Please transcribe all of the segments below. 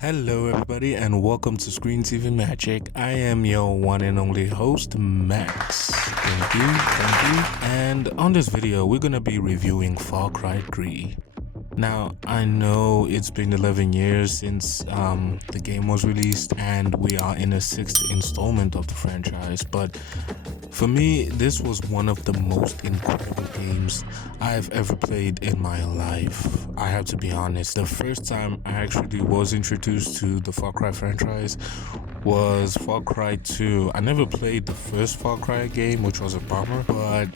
Hello, everybody, and welcome to Screen TV Magic. I am your one and only host, Max. Thank you. And on this video, we're gonna be reviewing Far Cry 3. Now, I know it's been 11 years since the game was released, and we are in a 6th installment of the franchise, but for me, this was one of the most incredible games I've ever played in my life. I have to be honest, the first time I actually was introduced to the Far Cry franchise was Far Cry 2. I never played the first Far Cry game, which was a bummer, but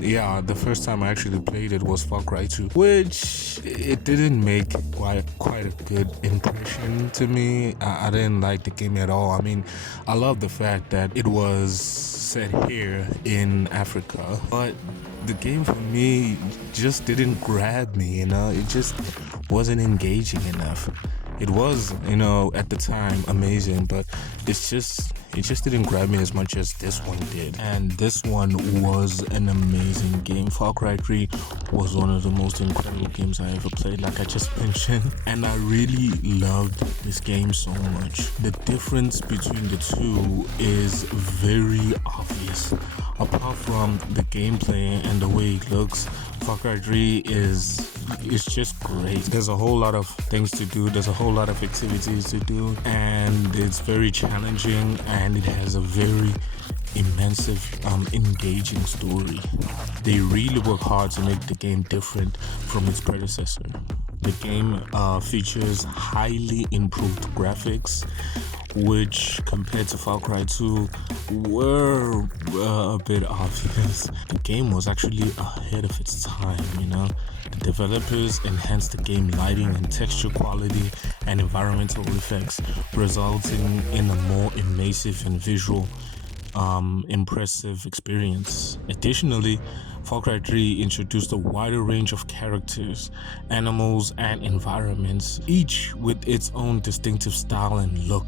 yeah, the first time I actually played it was Far Cry 2, which it didn't make quite a good impression to me. I didn't like the game at all. I mean, I love the fact that it was set here in Africa, but the game for me just didn't grab me, it just wasn't engaging enough. It was, at the time amazing, but it just didn't grab me as much as this one did. And this one was an amazing game. Far Cry 3 was one of the most incredible games I ever played, like I just mentioned. And I really loved this game so much. The difference between the two is very obvious. Apart from the gameplay and the way it looks, Far Cry 3 is just great. There's a whole lot of things to do, there's a whole lot of activities to do, and it's very challenging, and it has a very immense, engaging story. They really work hard to make the game different from its predecessor. The game features highly improved graphics, which compared to Far Cry 2 were a bit obvious. The game was actually ahead of its time, The developers enhanced the game lighting and texture quality and environmental effects, resulting in a more immersive and visual impressive experience. Additionally, Far Cry 3 introduced a wider range of characters, animals, and environments, each with its own distinctive style and look.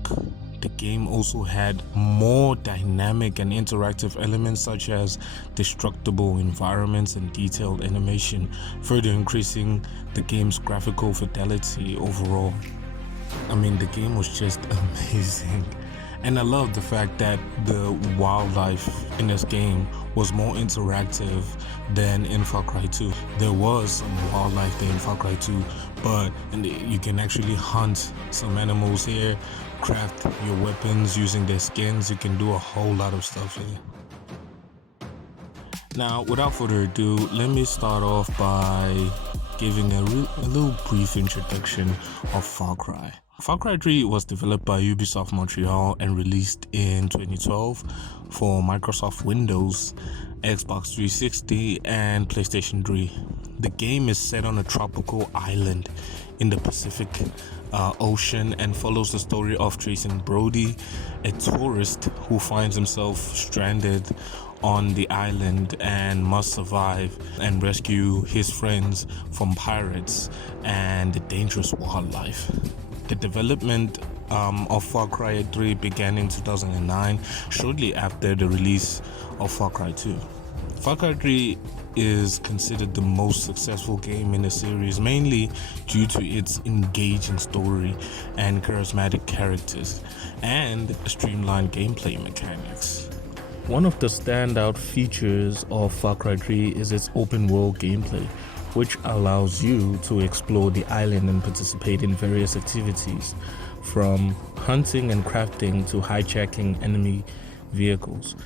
The game also had more dynamic and interactive elements such as destructible environments and detailed animation, further increasing the game's graphical fidelity overall. I mean, the game was just amazing. And I love the fact that the wildlife in this game was more interactive than in Far Cry 2. There was some wildlife there in Far Cry 2, but you can actually hunt some animals here, craft your weapons using their skins. You can do a whole lot of stuff here. Now, without further ado, let me start off by giving a little brief introduction of Far Cry. Far Cry 3 was developed by Ubisoft Montreal and released in 2012 for Microsoft Windows, Xbox 360, and PlayStation 3. The game is set on a tropical island in the Pacific Ocean and follows the story of Jason Brody, a tourist who finds himself stranded on the island and must survive and rescue his friends from pirates and the dangerous wildlife. The development of Far Cry 3 began in 2009, shortly after the release of Far Cry 2. Far Cry 3 is considered the most successful game in the series, mainly due to its engaging story and charismatic characters, and streamlined gameplay mechanics. One of the standout features of Far Cry 3 is its open-world gameplay, which allows you to explore the island and participate in various activities, from hunting and crafting to hijacking enemy vehicles,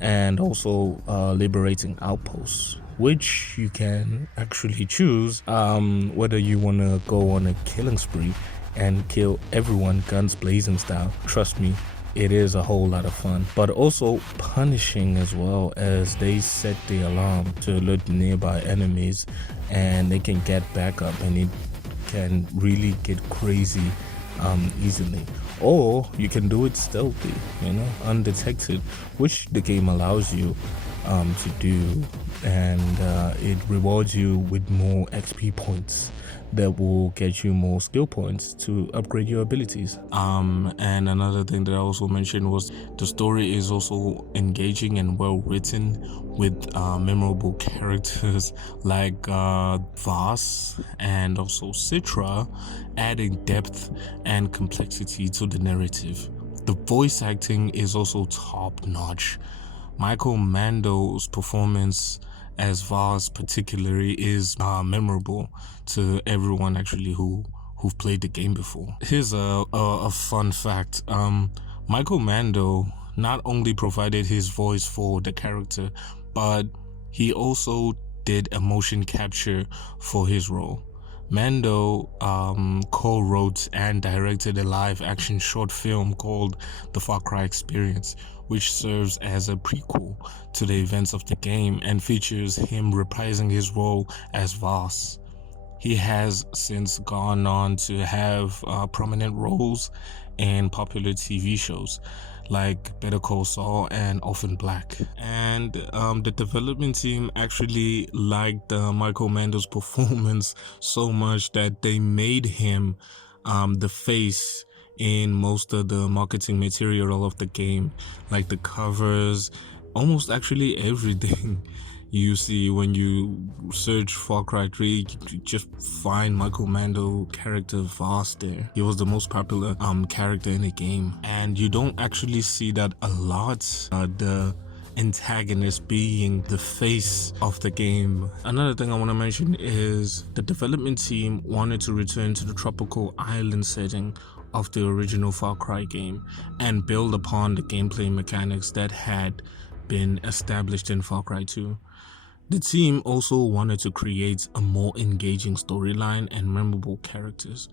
and also liberating outposts, which you can actually choose whether you want to go on a killing spree and kill everyone guns blazing style. Trust me, it is a whole lot of fun, but also punishing as well, as they set the alarm to alert the nearby enemies and they can get back up, and it can really get crazy easily. Or you can do it stealthy, undetected, which the game allows you to do, and it rewards you with more XP points that will get you more skill points to upgrade your abilities. And another thing that I also mentioned was the story is also engaging and well written with memorable characters like Voss and also Citra, adding depth and complexity to the narrative. The voice acting is also top-notch. Michael Mando's performance as Voss particularly is memorable to everyone actually who've played the game before. Here's a fun fact. Michael Mando not only provided his voice for the character, but he also did a motion capture for his role. Mando co-wrote and directed a live-action short film called The Far Cry Experience, which serves as a prequel to the events of the game and features him reprising his role as Voss. He has since gone on to have prominent roles in popular TV shows like Better Call Saul and Orphan Black. And the development team actually liked Michael Mando's performance so much that they made him the face in most of the marketing material of the game, like the covers, almost actually everything you see when you search Far Cry 3, you just find Michael Mando character Voss there. He was the most popular character in the game, and you don't actually see that a lot. The antagonist being the face of the game. Another thing I want to mention is the development team wanted to return to the tropical island setting of the original Far Cry game and build upon the gameplay mechanics that had been established in Far Cry 2. The team also wanted to create a more engaging storyline and memorable characters.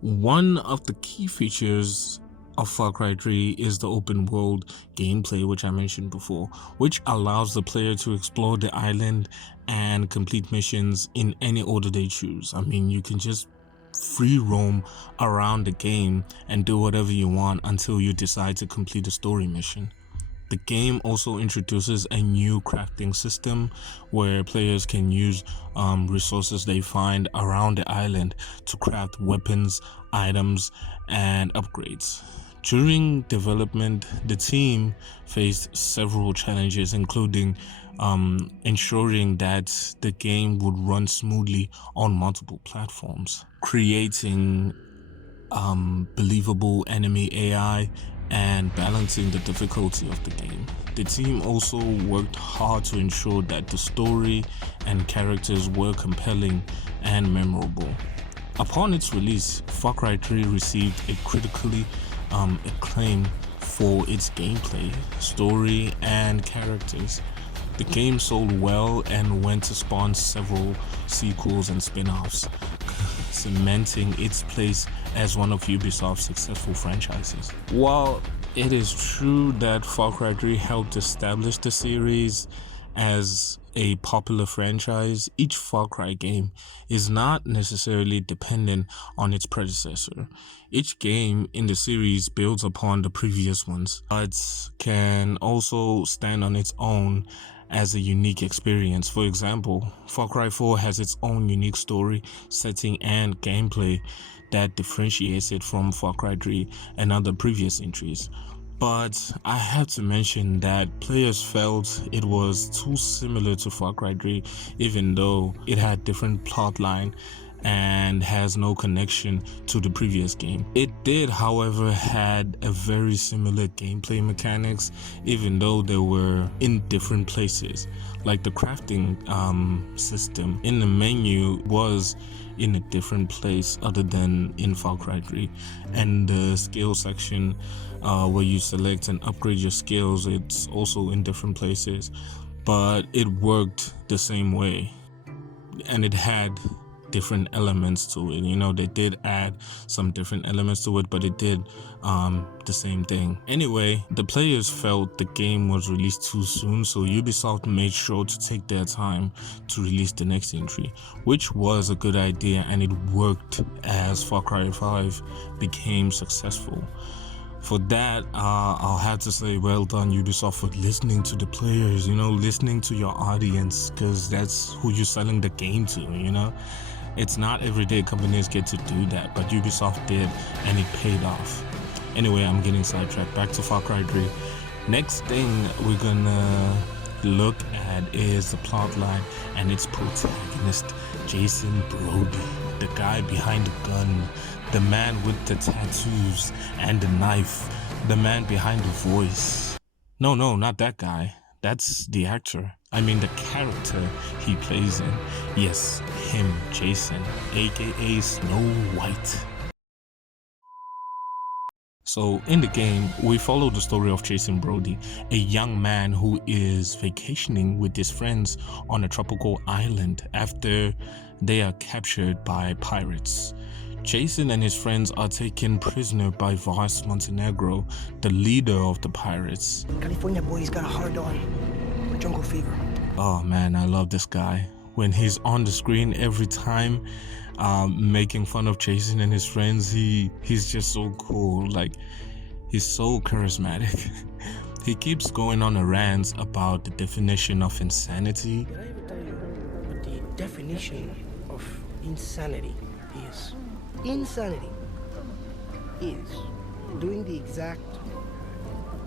One of the key features of Far Cry 3 is the open world gameplay, which I mentioned before, which allows the player to explore the island and complete missions in any order they choose. I mean, you can just free roam around the game and do whatever you want until you decide to complete a story mission. The game also introduces a new crafting system where players can use resources they find around the island to craft weapons, items, and upgrades. During development, the team faced several challenges, including ensuring that the game would run smoothly on multiple platforms, creating believable enemy AI, and balancing the difficulty of the game. The team also worked hard to ensure that the story and characters were compelling and memorable. Upon its release, Far Cry 3 received a critically acclaim for its gameplay, story, and characters. The game sold well and went to spawn several sequels and spin-offs, cementing its place as one of Ubisoft's successful franchises. While it is true that Far Cry 3 helped establish the series as a popular franchise, each Far Cry game is not necessarily dependent on its predecessor. Each game in the series builds upon the previous ones, but can also stand on its own as a unique experience. For example, Far Cry 4 has its own unique story, setting, and gameplay that differentiates it from Far Cry 3 and other previous entries. But I have to mention that players felt it was too similar to Far Cry 3, even though it had different plotline and has no connection to the previous game. It did, however, had a very similar gameplay mechanics, even though they were in different places. Like the crafting system in the menu was in a different place other than in Far Cry 3, and the skill section where you select and upgrade your skills, it's also in different places, but it worked the same way, and it had different elements to it. You know, they did add some different elements to it, but it did the same thing. Anyway, the players felt the game was released too soon, so Ubisoft made sure to take their time to release the next entry, which was a good idea, and it worked as Far Cry 5 became successful. For that, I'll have to say well done Ubisoft for listening to the players, you know, listening to your audience, because that's who you're selling the game to, you know. It's not everyday companies get to do that, but Ubisoft did, and it paid off. Anyway, I'm getting sidetracked. Back to Far Cry 3. Next thing we're gonna look at is the plot line and its protagonist, Jason Brody, the guy behind the gun, the man with the tattoos and the knife, the man behind the voice. No, not that guy. That's the actor. I mean the character he plays in. Yes, him, Jason, aka Snow White. So in the game, we follow the story of Jason Brody, a young man who is vacationing with his friends on a tropical island after they are captured by pirates. Jason and his friends are taken prisoner by Vaz Montenegro, the leader of the pirates. California boy's got a hard on for jungle fever. Oh man, I love this guy. When he's on the screen every time, making fun of Jason and his friends, he's just so cool. Like, he's so charismatic. He keeps going on a rant about the definition of insanity. Did I ever tell you what the definition of insanity is? Insanity is doing the exact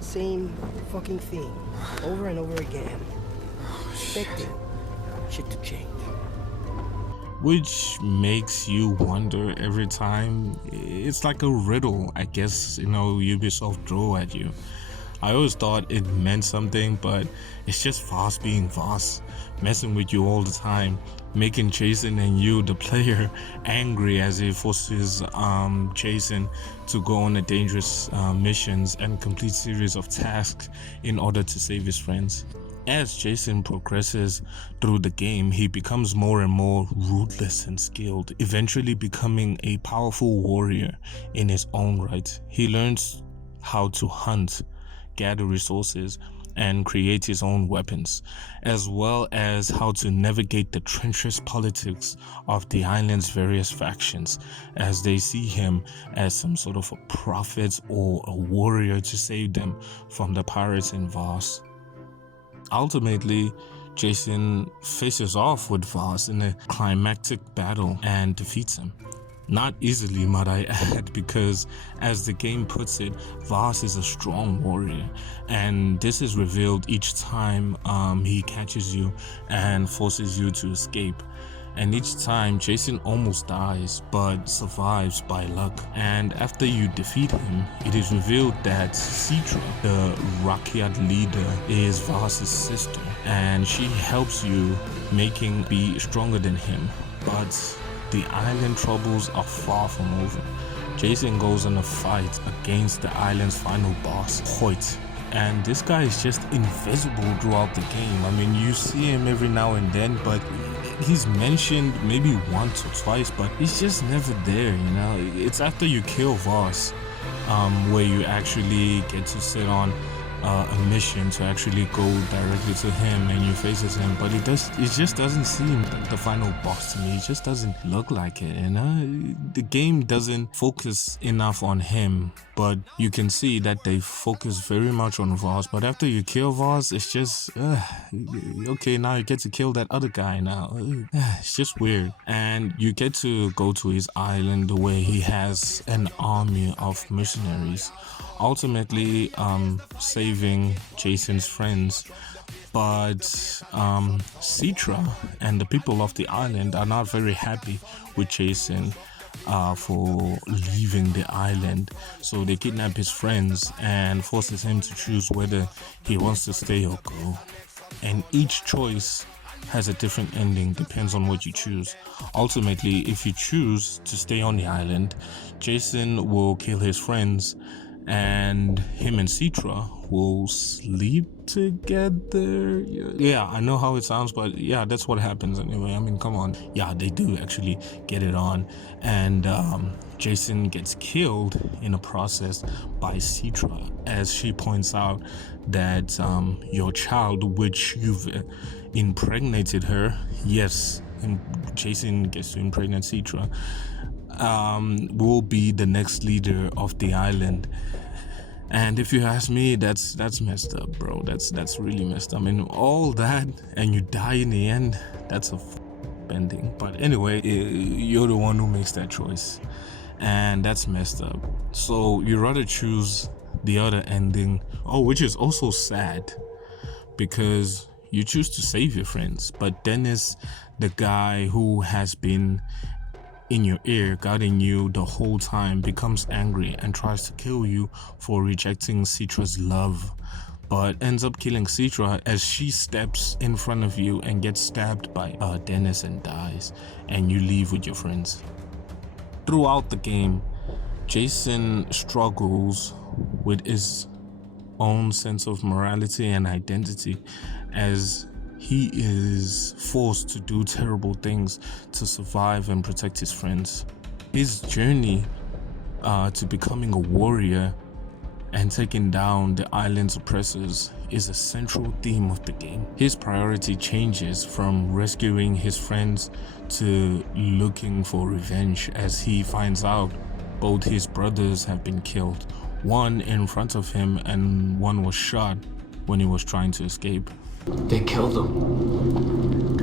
same fucking thing over and over again, expecting shit to change. Which makes you wonder every time. It's like a riddle, I guess, Ubisoft throw at you. I always thought it meant something, but it's just Vaz being Vaz, messing with you all the time, making Jason and you, the player, angry as he forces Jason to go on a dangerous missions and complete series of tasks in order to save his friends. As Jason progresses through the game, he becomes more and more ruthless and skilled, eventually becoming a powerful warrior in his own right. He learns how to hunt, gather resources, and create his own weapons, as well as how to navigate the treacherous politics of the island's various factions, as they see him as some sort of a prophet or a warrior to save them from the pirates in Vaz. Ultimately, Jason faces off with Vaz in a climactic battle and defeats him. Not easily, might I add, because as the game puts it, Vaz is a strong warrior, and this is revealed each time he catches you and forces you to escape. And each time, Jason almost dies, but survives by luck. And after you defeat him, it is revealed that Citra, the Rakyat leader, is Vaz's sister, and she helps you, making be stronger than him. But the island troubles are far from over. Jason goes on a fight against the island's final boss, Hoyt. And this guy is just invisible throughout the game. I mean, you see him every now and then, but he's mentioned maybe once or twice, but he's just never there, It's after you kill Vaz, where you actually get to sit on a mission to actually go directly to him and you faces him, but it just doesn't seem like the final boss to me. It just doesn't look like it, The game doesn't focus enough on him, but you can see that they focus very much on Vaz. But after you kill Vaz, it's just okay, now you get to kill that other guy now. It's just weird. And you get to go to his island where he has an army of mercenaries, ultimately saving Jason's friends. But Citra and the people of the island are not very happy with Jason for leaving the island, so they kidnap his friends and forces him to choose whether he wants to stay or go. And each choice has a different ending, depends on what you choose. Ultimately, if you choose to stay on the island, Jason will kill his friends, and him and Citra will sleep together. Yeah, I know how it sounds, but yeah, that's what happens anyway. I mean, come on. Yeah, they do actually get it on. And Jason gets killed in the process by Citra, as she points out that your child, which you've impregnated her, yes, and Jason gets to impregnate Citra, will be the next leader of the island. And if you ask me, that's messed up, bro. That's really messed up. I mean, all that and you die in the end, that's a ending. But anyway, you're the one who makes that choice, and that's messed up. So you rather choose the other ending, which is also sad, because you choose to save your friends, but Dennis, the guy who has been in your ear guarding you the whole time, becomes angry and tries to kill you for rejecting Citra's love, but ends up killing Citra as she steps in front of you and gets stabbed by Dennis and dies, and you leave with your friends. Throughout the game, Jason struggles with his own sense of morality and identity as he is forced to do terrible things to survive and protect his friends. His journey to becoming a warrior and taking down the island's oppressors is a central theme of the game. His priority changes from rescuing his friends to looking for revenge as he finds out both his brothers have been killed. One in front of him and one was shot when he was trying to escape. They killed him.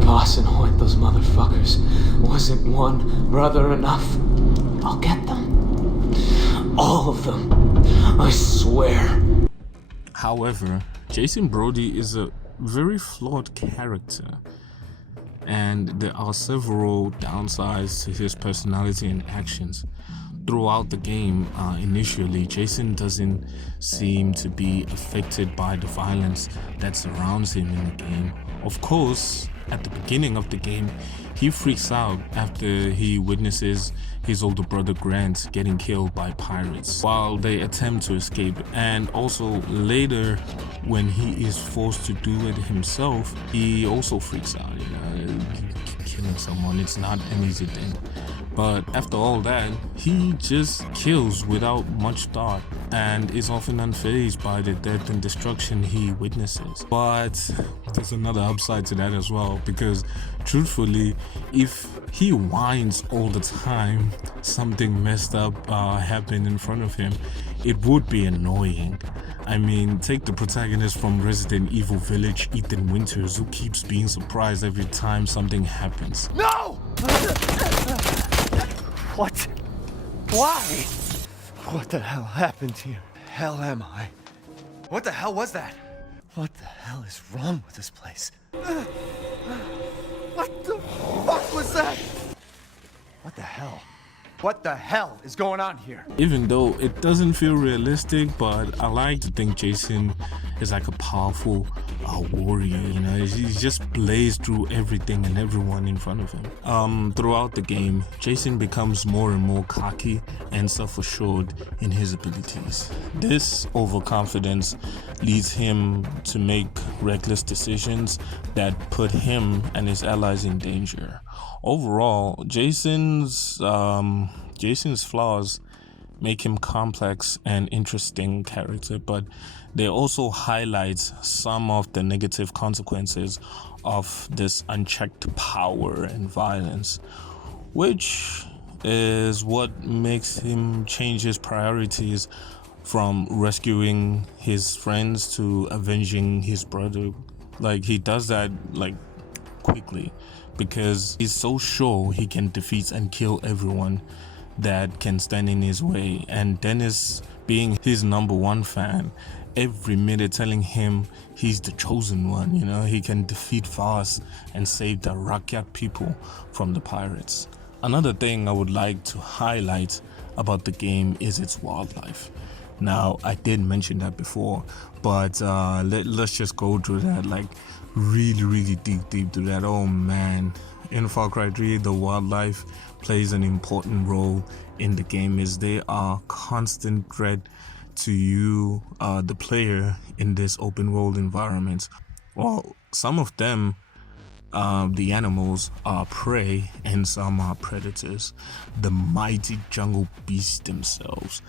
Goss and Hoyt, those motherfuckers. Wasn't one brother enough? I'll get them. All of them. I swear. However, Jason Brody is a very flawed character, and there are several downsides to his personality and actions. Throughout the game, initially, Jason doesn't seem to be affected by the violence that surrounds him in the game. Of course, at the beginning of the game, he freaks out after he witnesses his older brother Grant getting killed by pirates while they attempt to escape, and also later when he is forced to do it himself, he also freaks out. Killing someone, it's not an easy thing. But after all that, he just kills without much thought and is often unfazed by the death and destruction he witnesses. But there's another upside to that as well, because truthfully, if he whines all the time something messed up happened in front of him, it would be annoying. I mean, take the protagonist from Resident Evil Village, Ethan Winters, who keeps being surprised every time something happens. No! What? Why? What the hell happened here? Hell am I? What the hell was that? What the hell is wrong with this place? What the fuck was that? What the hell? What the hell is going on here? Even though it doesn't feel realistic, but I like to think Jason is like a powerful warrior, he just blazed through everything and everyone in front of him. Throughout the game, Jason becomes more and more cocky and self-assured in his abilities. This overconfidence leads him to make reckless decisions that put him and his allies in danger. Overall, Jason's flaws make him complex and interesting character, but they also highlight some of the negative consequences of this unchecked power and violence, which is what makes him change his priorities from rescuing his friends to avenging his brother. Like, he does that quickly because he's so sure he can defeat and kill everyone that can stand in his way. And Dennis, being his number one fan, every minute telling him he's the chosen one, he can defeat Voss and save the Rakyat people from the pirates. Another thing I would like to highlight about the game is its wildlife. Now, I did mention that before, but let's just go through that, really deep to that. Oh man, in Far Cry 3, the wildlife plays an important role in the game, as they are constant threat to you, the player, in this open world environment. Well, some of them, the animals, are prey and some are predators. The mighty jungle beasts themselves.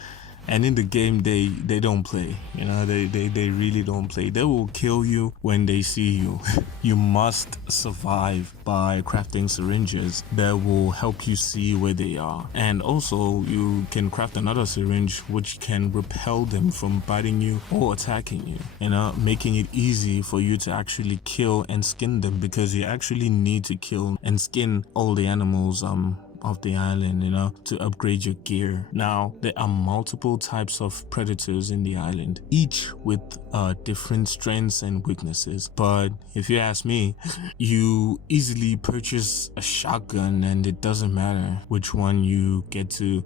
And in the game, they don't play. You know, they really don't play. They will kill you when they see you. You must survive by crafting syringes that will help you see where they are. And also, you can craft another syringe which can repel them from biting you or attacking you. You know, making it easy for you to actually kill and skin them, because you actually need to kill and skin all the animals of the island, you know, to upgrade your gear. Now, there are multiple types of predators in the island, each with different strengths and weaknesses. But if you ask me, you easily purchase a shotgun and it doesn't matter which one you get to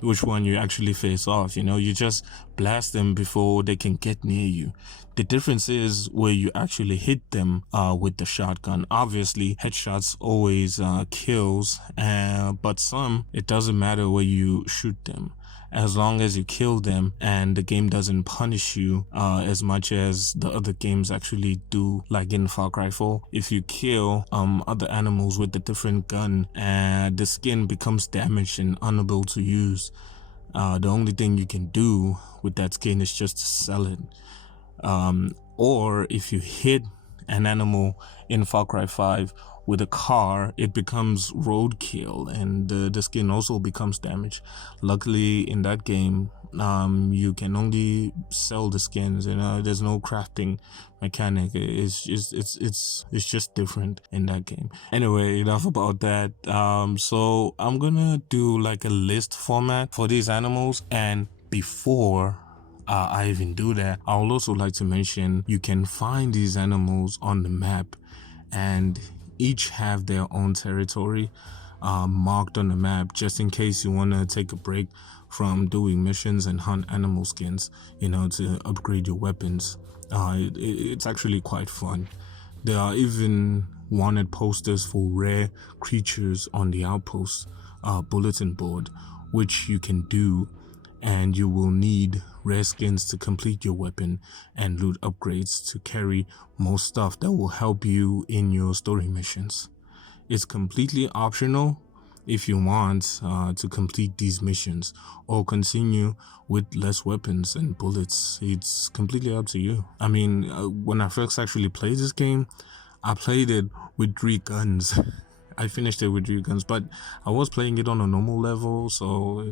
which one you actually face off. You know, you just blast them before they can get near you. The difference is where you actually hit them with the shotgun. Obviously, headshots always kills, but some, it doesn't matter where you shoot them. As long as you kill them and the game doesn't punish you as much as the other games actually do, like in Far Cry 4. If you kill other animals with a different gun, the skin becomes damaged and unable to use. The only thing you can do with that skin is just to sell it. Or if you hit an animal in Far Cry 5 with a car, it becomes roadkill and the skin also becomes damaged. Luckily in that game, you can only sell the skins, you know, there's no crafting mechanic. It's just different in that game. Anyway, enough about that. So I'm gonna do like a list format for these animals, and before I even do that, I would also like to mention you can find these animals on the map, and each have their own territory marked on the map, just in case you want to take a break from doing missions and hunt animal skins, you know, to upgrade your weapons. It's actually quite fun. There are even wanted posters for rare creatures on the outpost bulletin board, which you can do, and you will need rare skins to complete your weapon and loot upgrades to carry more stuff that will help you in your story missions. It's completely optional if you want to complete these missions or continue with less weapons and bullets. It's completely up to you. I mean, when I first actually played this game, I played it with 3 guns. I finished it with 3 guns, but I was playing it on a normal level, so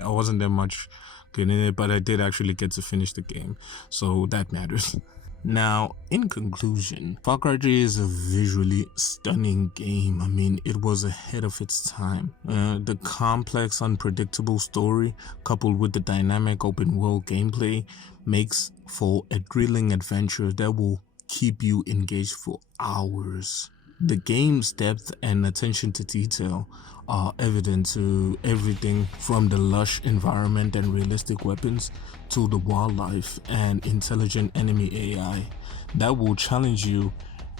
I wasn't that much good in it, but I did actually get to finish the game, so that matters. Now, in conclusion, Far Cry 3 is a visually stunning game. I mean, it was ahead of its time. The complex, unpredictable story, coupled with the dynamic open-world gameplay, makes for a thrilling adventure that will keep you engaged for hours. The game's depth and attention to detail are evident to everything from the lush environment and realistic weapons to the wildlife and intelligent enemy AI that will challenge you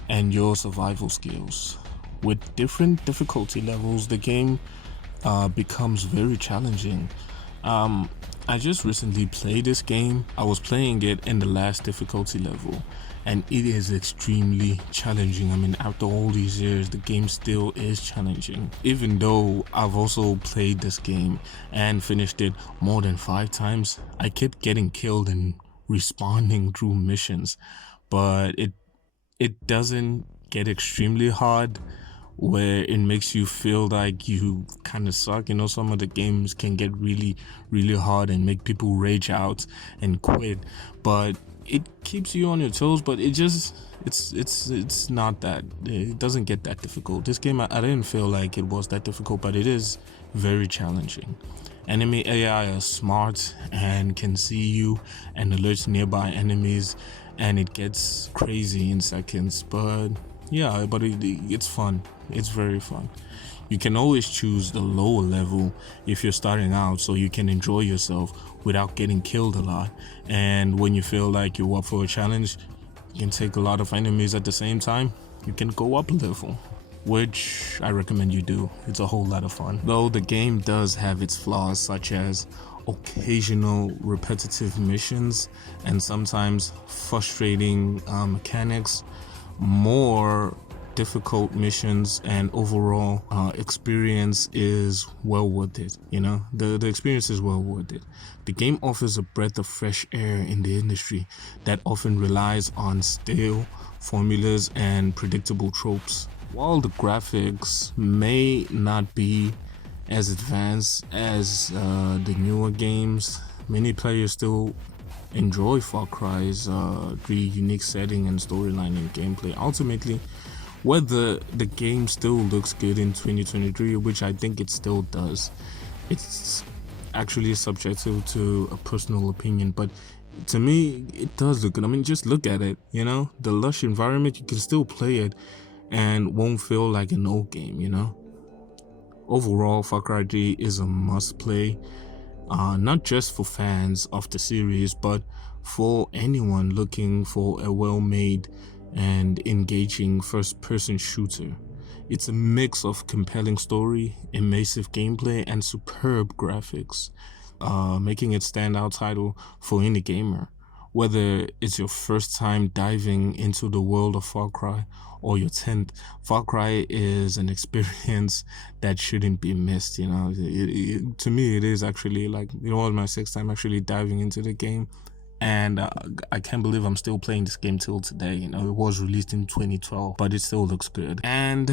and your survival skills. With different difficulty levels, the game becomes very challenging. I just recently played this game. I was playing it in the last difficulty level, and it is extremely challenging. I mean, after all these years, the game still is challenging. Even though I've also played this game and finished it more than 5 times, I kept getting killed and respawning through missions. But it doesn't get extremely hard where it makes you feel like you kind of suck. You know, some of the games can get really hard and make people rage out and quit, but it keeps you on your toes. But it's not that, it doesn't get that difficult. This game, I didn't feel like it was that difficult, but it is very challenging. Enemy AI are smart and can see you and alert nearby enemies, and it gets crazy in seconds. But yeah, but it's fun. It's very fun. You can always choose the lower level if you're starting out, so you can enjoy yourself without getting killed a lot. And when you feel like you're up for a challenge, you can take a lot of enemies at the same time. You can go up a level, which I recommend you do. It's a whole lot of fun. Though the game does have its flaws, such as occasional repetitive missions and sometimes frustrating mechanics. More difficult missions, and overall experience is well worth it. You know, the experience is well worth it. The game offers a breath of fresh air in the industry that often relies on stale formulas and predictable tropes. While the graphics may not be as advanced as the newer games, many players still enjoy Far Cry's 3 unique setting and storyline and gameplay. Ultimately, whether the game still looks good in 2023, which I think it still does, it's actually subjective to a personal opinion, but to me it does look good. I mean, just look at it, you know, the lush environment, you can still play it and won't feel like an old game, you know. Overall, Far Cry 3 is a must play, not just for fans of the series, but for anyone looking for a well-made and engaging first-person shooter. It's a mix of compelling story, immersive gameplay, and superb graphics, making it standout title for any gamer. Whether it's your first time diving into the world of Far Cry or your 10th, Far Cry is an experience that shouldn't be missed. You know, to me, it is actually like, you know, my 6th time actually diving into the game. And I can't believe I'm still playing this game till today. You know, it was released in 2012, but it still looks good. And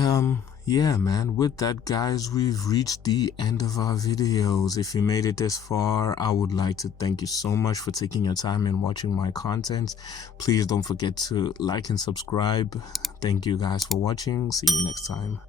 yeah, man, with that, guys, we've reached the end of our videos. If you made it this far, I would like to thank you so much for taking your time and watching my content. Please don't forget to like and subscribe. Thank you guys for watching. See you next time.